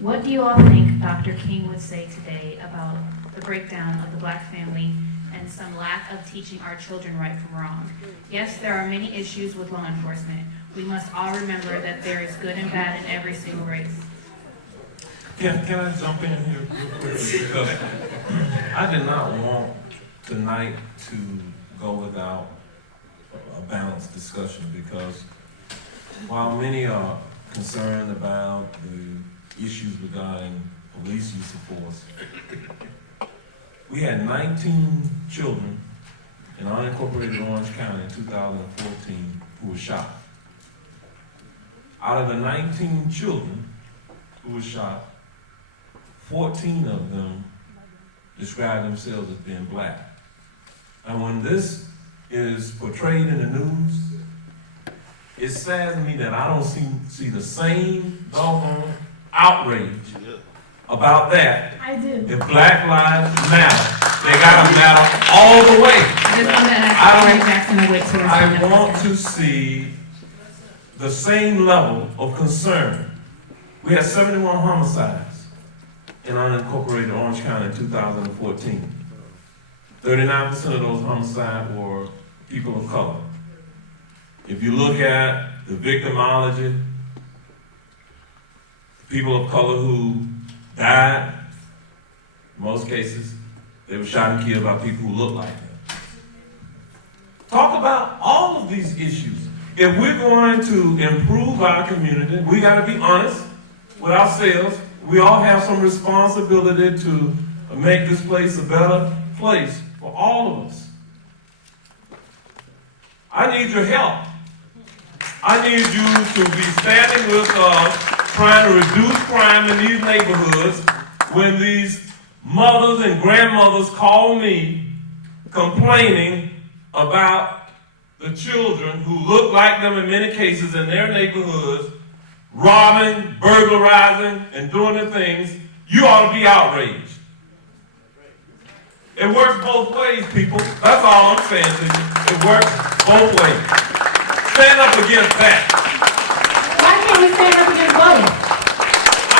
What do you all think Dr. King would say today about the breakdown of the Black family and some lack of teaching our children right from wrong? Yes, there are many issues with law enforcement. We must all remember that there is good and bad in every single race. Can I jump in here real quick? Because I did not want tonight to go without a balanced discussion, because while many are concerned about the issues regarding police use of force, we had 19 children in unincorporated Orange County in 2014 who were shot. Out of the 19 children who were shot, 14 of them described themselves as being Black. And when this is portrayed in the news, it saddens me that I don't see the same doggone outrage about that. I do. If Black lives matter, they gotta matter all the way. I want to see the same level of concern. We had 71 homicides in unincorporated Orange County in 2014. 39% of those homicides were people of color. If you look at the victimology, people of color who died, in most cases, they were shot and killed by people who looked like them. Talk about all of these issues. If we're going to improve our community, we got to be honest with ourselves. We all have some responsibility to make this place a better place for all of us. I need your help. I need you to be standing with us, trying to reduce crime in these neighborhoods. When these mothers and grandmothers call me complaining about the children who look like them in many cases in their neighborhoods, robbing, burglarizing, and doing the things, you ought to be outraged. It works both ways, people. That's all I'm saying to you. It works both ways. Stand up against that. Why can't we stand up against both?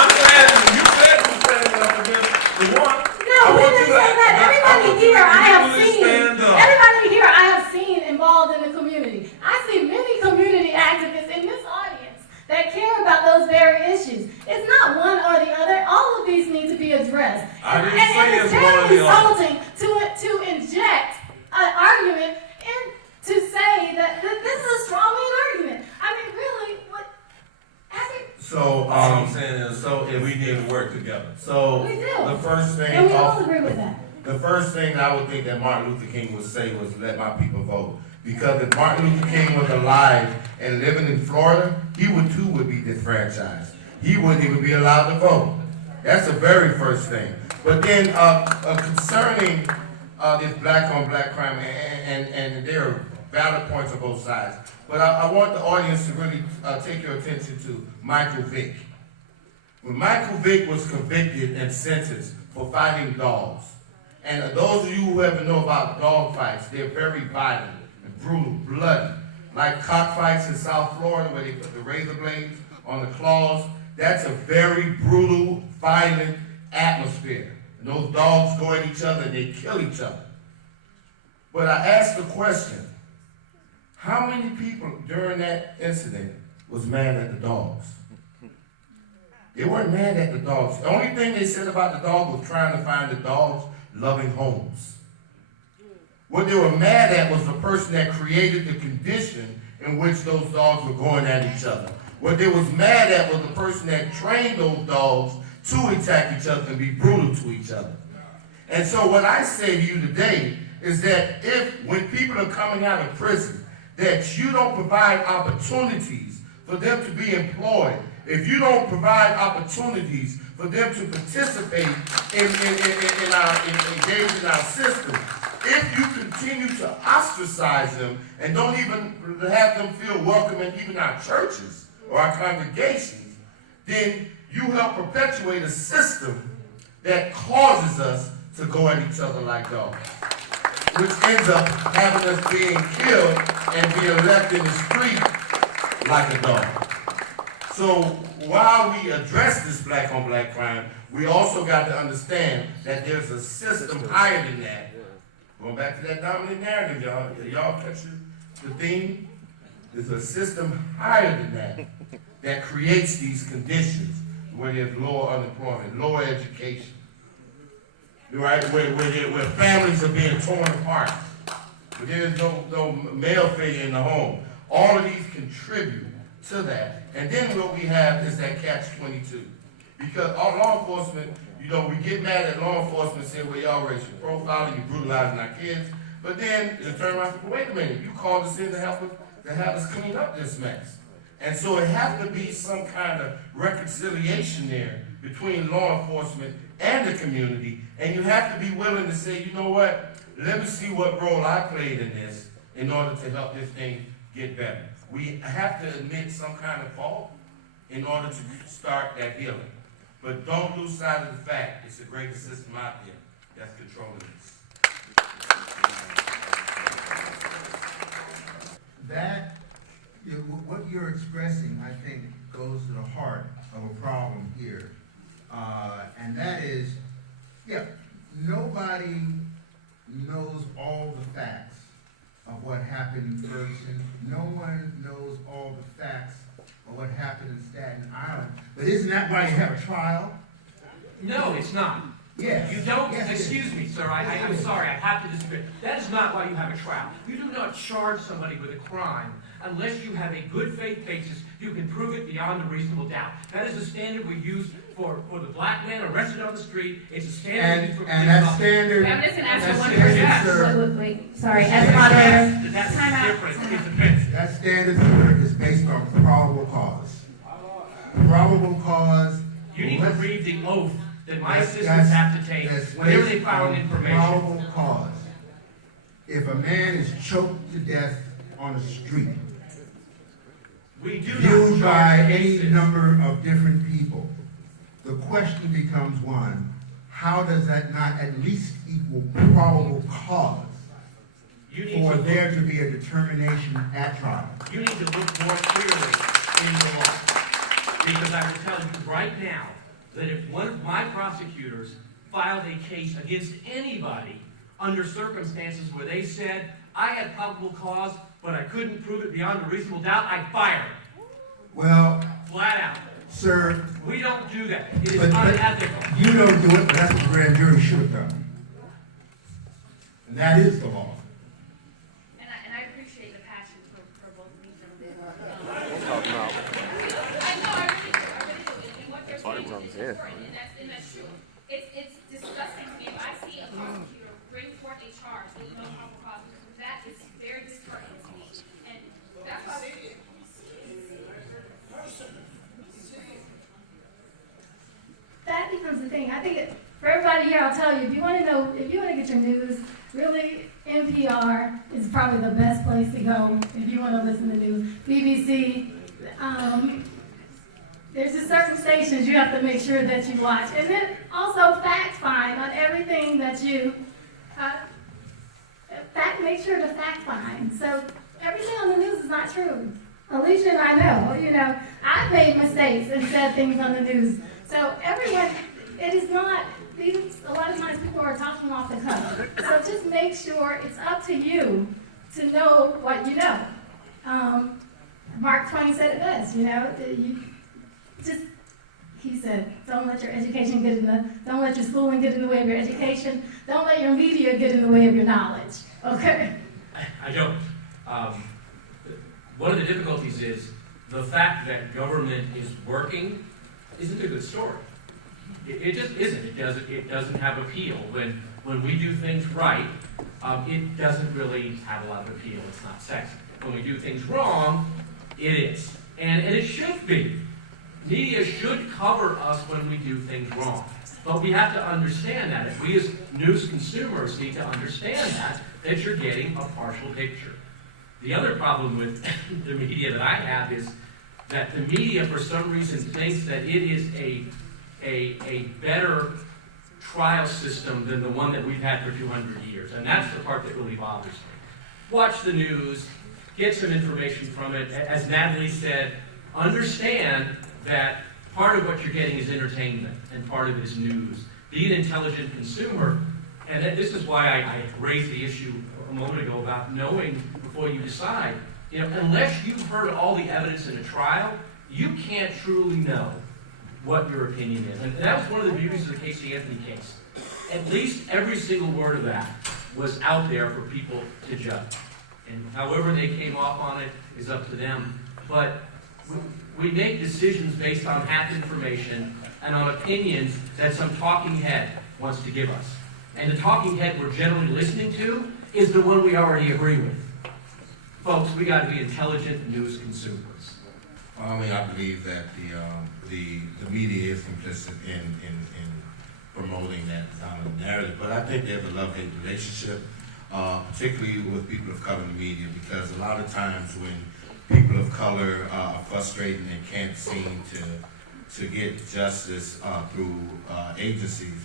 I'm saying, you said you standing up against the one. No, we didn't say that. Everybody here I have seen. Everybody here I have seen involved in the community. I see many community activists in this audience that care about those very issues. It's not one or the other. All of these need to be addressed. I didn't say it's one or And the other. it's very insulting to inject an argument and to say that this is a straw man argument. I mean, really, what? So, All I'm saying is, so if we need to work together. so We do. the first thing, And we all agree with that. the first thing I would think that Martin Luther King would say was, let my people vote. Because if Martin Luther King was alive and living in Florida, he would be disenfranchised. He wouldn't even be allowed to vote. That's the very first thing. But then concerning this black on black crime, and there are valid points on both sides. But I want the audience to really take your attention to Michael Vick. When Michael Vick was convicted and sentenced for fighting dogs, and those of you who ever know about dog fights, they're very violent and brutal, bloody. Like cockfights in South Florida where they put the razor blades on the claws, that's a very brutal, violent atmosphere. And those dogs go at each other and they kill each other. But I asked the question, how many people during that incident was mad at the dogs? They weren't mad at the dogs. The only thing they said about the dog was trying to find the dogs loving homes. What they were mad at was the person that created the condition in which those dogs were going at each other. What they was mad at was the person that trained those dogs to attack each other and be brutal to each other. And so what I say to you today is that when people are coming out of prison, that you don't provide opportunities for them to be employed, if you don't provide opportunities for them to participate in our system, if you continue to ostracize them and don't even have them feel welcome in even our churches or our congregations, then you help perpetuate a system that causes us to go at each other like dogs, which ends up having us being killed and being left in the street like a dog. So while we address this black on black crime, we also got to understand that there's a system higher than that. Going back to that dominant narrative, y'all catch the theme? There's a system higher than that creates these conditions where there's lower unemployment, lower education, right? Where families are being torn apart, where there's no male figure in the home. All of these contribute to that. And then what we have is that catch-22. Because all law enforcement, we get mad at law enforcement saying, well, y'all racial profiling, you brutalizing our kids. But then you turn around and say, wait a minute, you called us in to have us clean up this mess. And so it has to be some kind of reconciliation there between law enforcement and the community. And you have to be willing to say, you know what, let me see what role I played in this in order to help this thing get better. We have to admit some kind of fault in order to start that healing. But don't lose sight of the fact it's a greater system out there that's controlling this. That, what you're expressing, I think, goes to the heart of a problem here. And that is, nobody knows all the facts of what happened in Ferguson. No one knows all the facts of what happened in Staten Island. But isn't that why you have a trial? No, it's not. Yes. You don't, Yes, excuse me, sir, I'm sorry, I have to disagree. That is not why you have a trial. You do not charge somebody with a crime unless you have a good faith basis, you can prove it beyond a reasonable doubt. That is the standard we use for the black man arrested on the street. It's a standard we use for And that standard. I'm just gonna ask That's for one serious. person. Wait, sorry, as a moderator. That's Time out. different, it's offensive. That standard, sir, is based on probable cause. Probable cause. You need to read the oath that my That's- assistants have to take that's whenever they based found on information. Probable cause. If a man is choked to death on the street, We do viewed not by charge any cases. number of different people, the question becomes one, how does that not at least equal probable cause You need for to there to be a determination at trial? You need to look more clearly in the law. Because I will tell you right now that if one of my prosecutors filed a case against anybody under circumstances where they said, I had probable cause, but I couldn't prove it beyond a reasonable doubt, I'd fire him. Well, Flat out. sir, We don't do that. It is but unethical. you don't do it, but that's what the grand jury should have done. And that is the law. And I appreciate the passion for both of these gentlemen. What are you talking about? I know, I really do. And what they're saying is important, and that's true. It's disgusting to me if I see a prosecutor bring forth a charge that you know probable cause, that is very disheartening to me. And that's why. That becomes the thing. I think for everybody here, I'll tell you, if you want to get your news, really, NPR is probably the best place to go if you want to listen to news. BBC, there's just certain stations you have to make sure that you watch. And then also fact find on everything that you, make sure to fact find. So everything on the news is not true. Alicia and I know, I've made mistakes and said things on the news. So everyone, it is not, a lot of times people are talking off the cuff. So just make sure it's up to you to know what you know. Mark Twain said it best, he said, don't let your education don't let your schooling get in the way of your education. Don't let your media get in the way of your knowledge, okay? I don't. One of the difficulties is the fact that government is working isn't a good story. It just isn't. It doesn't have appeal. When we do things right, it doesn't really have a lot of appeal. It's not sexy. When we do things wrong, it is. And it should be. Media should cover us when we do things wrong. But we have to understand that. If we as news consumers need to understand that you're getting a partial picture. The other problem with the media that I have is that the media, for some reason, thinks that it is a better trial system than the one that we've had for 200 years. And that's the part that really bothers me. Watch the news, get some information from it. As Natalie said, understand that part of what you're getting is entertainment and part of it is news. Be an intelligent consumer, and this is why I raised the issue a moment ago about knowing before you decide. Unless you've heard all the evidence in a trial, you can't truly know what your opinion is. And that was one of the beauties of the Casey Anthony case. At least every single word of that was out there for people to judge. And however they came off on it is up to them. But we make decisions based on half information and on opinions that some talking head wants to give us. And the talking head we're generally listening to is the one we already agree with. Folks, we got to be intelligent news consumers. Well, I believe that the media is complicit in promoting that narrative, but I think there's a love-hate relationship, particularly with people of color in the media, because a lot of times when people of color are frustrated and can't seem to get justice through agencies,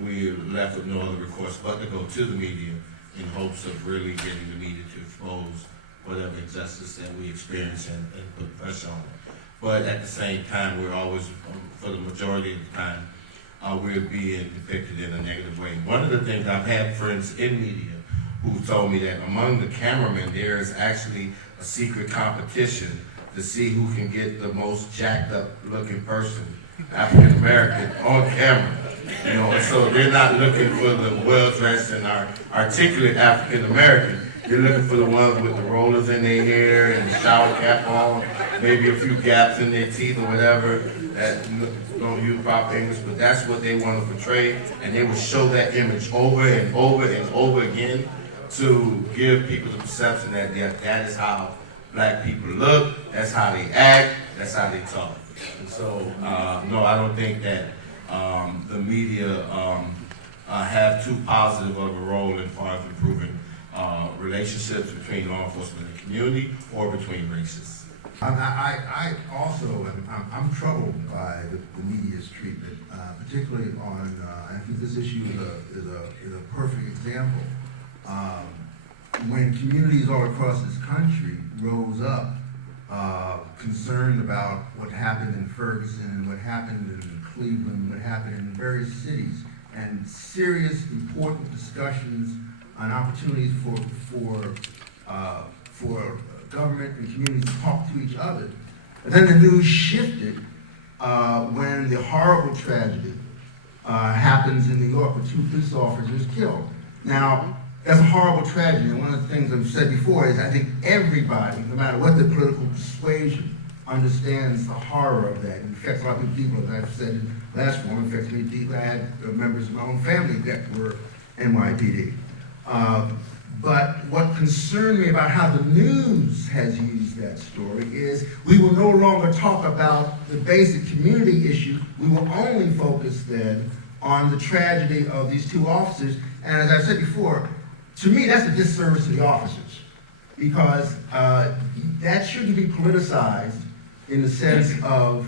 we're left with no other recourse but to go to the media in hopes of really getting the media to expose whatever injustice that we experience and put pressure on it. But at the same time, we're always, for the majority of the time, we're being depicted in a negative way. One of the things, I've had friends in media who told me that among the cameramen, there is actually a secret competition to see who can get the most jacked up looking person, African American, on camera. And so they're not looking for the well-dressed and articulate African American. They're looking for the ones with the rollers in their hair and the shower cap on, maybe a few gaps in their teeth or whatever, that don't use proper English, but that's what they want to portray, and they will show that image over and over and over again to give people the perception that that is how black people look, that's how they act, that's how they talk. And so, no, I don't think that the media have too positive of a role in far as improving relationships between law enforcement and the community or between races. I also I'm troubled by the media's treatment, particularly on. I think this issue is a perfect example. When communities all across this country rose up, concerned about what happened in Ferguson and what happened in Cleveland, what happened in various cities, and serious, important discussions on opportunities for government and communities to talk to each other. But then the news shifted when the horrible tragedy happens in New York with 2 police officers killed. Now, that's a horrible tragedy, and one of the things I've said before is I think everybody, no matter what the political persuasion, understands the horror of that. It affects a lot of people, as I've said in last forum, it affects me deeply. I had members of my own family that were NYPD. But what concerned me about how the news has used that story is we will no longer talk about the basic community issue. We will only focus then on the tragedy of these 2 officers. And as I've said before, to me, that's a disservice to the officers, because that shouldn't be politicized in the sense of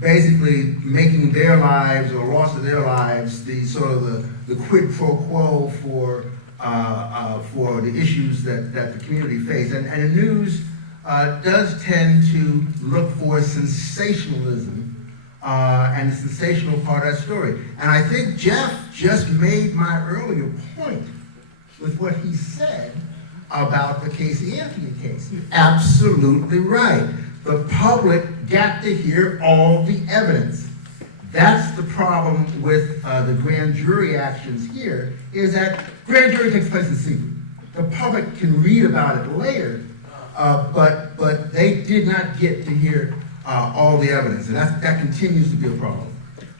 basically making their lives or loss of their lives the sort of the quid pro quo for the issues that the community face. And the news does tend to look for sensationalism and the sensational part of that story. And I think Jeff just made my earlier point with what he said about the Casey Anthony case. Absolutely right. The public got to hear all the evidence. That's the problem with the grand jury actions here, is that grand jury takes place in secret. The public can read about it later, but they did not get to hear all the evidence, and that continues to be a problem.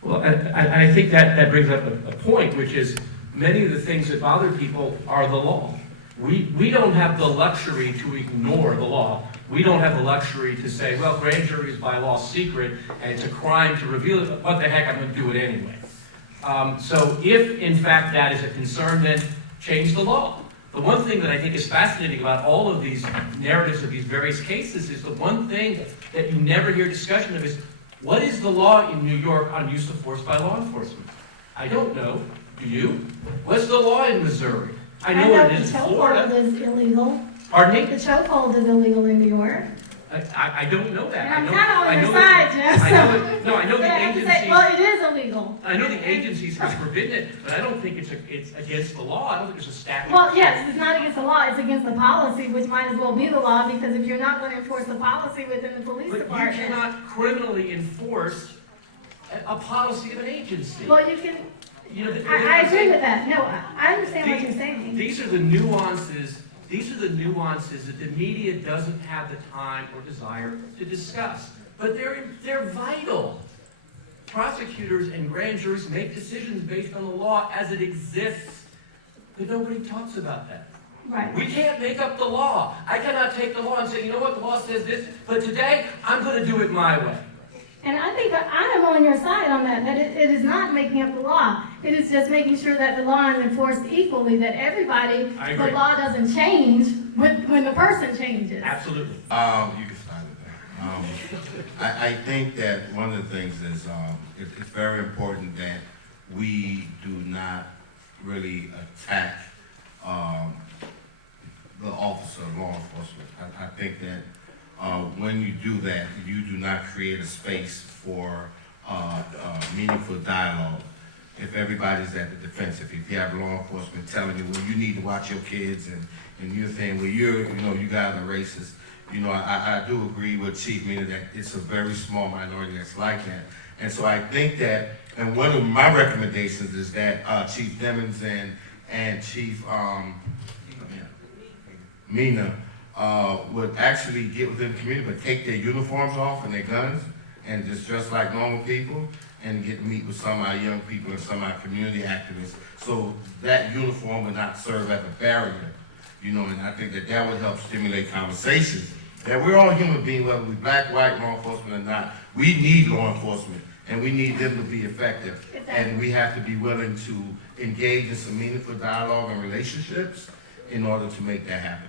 Well, I think that brings up a point, which is many of the things that bother people are the law. We don't have the luxury to ignore the law. We don't have the luxury to say, well, grand jury is by law secret, and it's a crime to reveal it, but what the heck, I'm going to do it anyway. So if, in fact, that is a concern, then change the law. The one thing that I think is fascinating about all of these narratives of these various cases is the one thing that you never hear discussion of is, what is the law in New York on use of force by law enforcement? I don't know. Do you? What's the law in Missouri? I know it is in Florida. The chokehold is illegal. Pardon me? The chokehold is illegal in New York. I don't know that. And I'm I know- kind of on I your know side, that- Jeff, I know so. that- No, I know But I the have to say, agencies, well, it is illegal. I know the agencies have forbidden it, but I don't think it's against the law. I don't think there's a statute. Well, yes, it's not against the law, it's against the policy, which might as well be the law, because if you're not gonna enforce the policy within the police But you department. cannot criminally enforce a policy of an agency. Well, you can, You know, I agree with that, no, I understand what you're saying. These are the nuances that the media doesn't have the time or desire to discuss. But they're vital. Prosecutors and grand juries make decisions based on the law as it exists, but nobody talks about that. Right. We can't make up the law. I cannot take the law and say, you know what, the law says this, but today I'm going to do it my way. And I think that I am on your side on that, that it is not making up the law. It is just making sure that the law is enforced equally, that everybody, I the agree. law doesn't change when the person changes. Absolutely. You can start with that. I think that one of the things is, it's very important that we do not really attack, the officer of law enforcement. I think that, when you do that, you do not create a space for, meaningful dialogue. If everybody's at the defensive, if you have law enforcement telling you, well, you need to watch your kids, and you're saying, well, you guys are racist. I do agree with Chief Mina that it's a very small minority that's like that. And so I think that, and one of my recommendations is that, Chief Demons and Chief, Mina, would actually get within the community, but take their uniforms off and their guns, and just dress like normal people, and get to meet with some of our young people and some of our community activists, so that uniform would not serve as a barrier, and I think that would help stimulate conversations, that we're all human beings, whether we're black, white, law enforcement or not. We need law enforcement, and we need them to be effective, and we have to be willing to engage in some meaningful dialogue and relationships in order to make that happen.